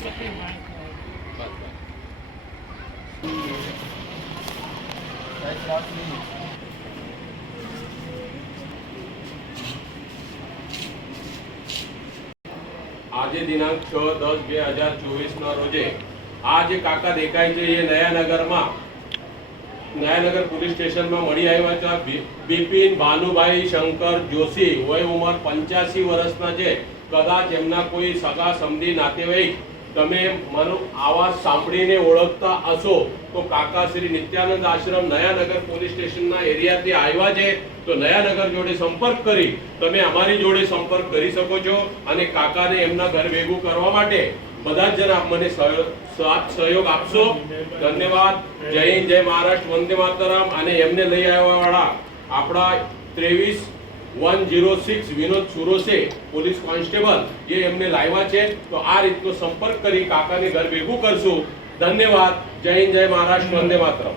આજે દિનાંક 6/10/2024 રોજે આ જે કાકા દેખાય છે એ નયાનગર પોલીસ સ્ટેશનમાં મળી આવ્યા છે. બિપિન ભાનુભાઈ શંકર જોશી, વય ઉંમર 85 વર્ષના છે. કદાચ એમના કોઈ સગા સંબંધી નાतेवाईक તમે મારો આવાજ સાંભળીને ઓળખતા હશો તો કાકા શ્રી નિત્યાનંદ આશ્રમ નયાનગર પોલીસ સ્ટેશનના એરિયાથી આવ્યા છે. તો નયાનગર જોડે સંપર્ક કરી તમે અમારી જોડે સંપર્ક કરી શકો છો અને કાકાને એમના ઘર ભેગું કરવા માટે બધા જ જણ મને સાથ સહયોગ આપશો. ધન્યવાદ. જય હિન્દ, જય મહારાષ્ટ્ર, વંદે માતરમ. અને એમને લઈ આવ્યા વાળા આપણા 23-106 વિનોદ સુરોસે પોલીસ કોન્સ્ટેબલ એ એમને લાવ્યા છે. તો આ રીતનો સંપર્ક કરી કાકાને ઘર ભેગું કરશું. ધન્યવાદ. જય હિન્દ, જય મહારાષ્ટ્ર, વંદે માતરમ.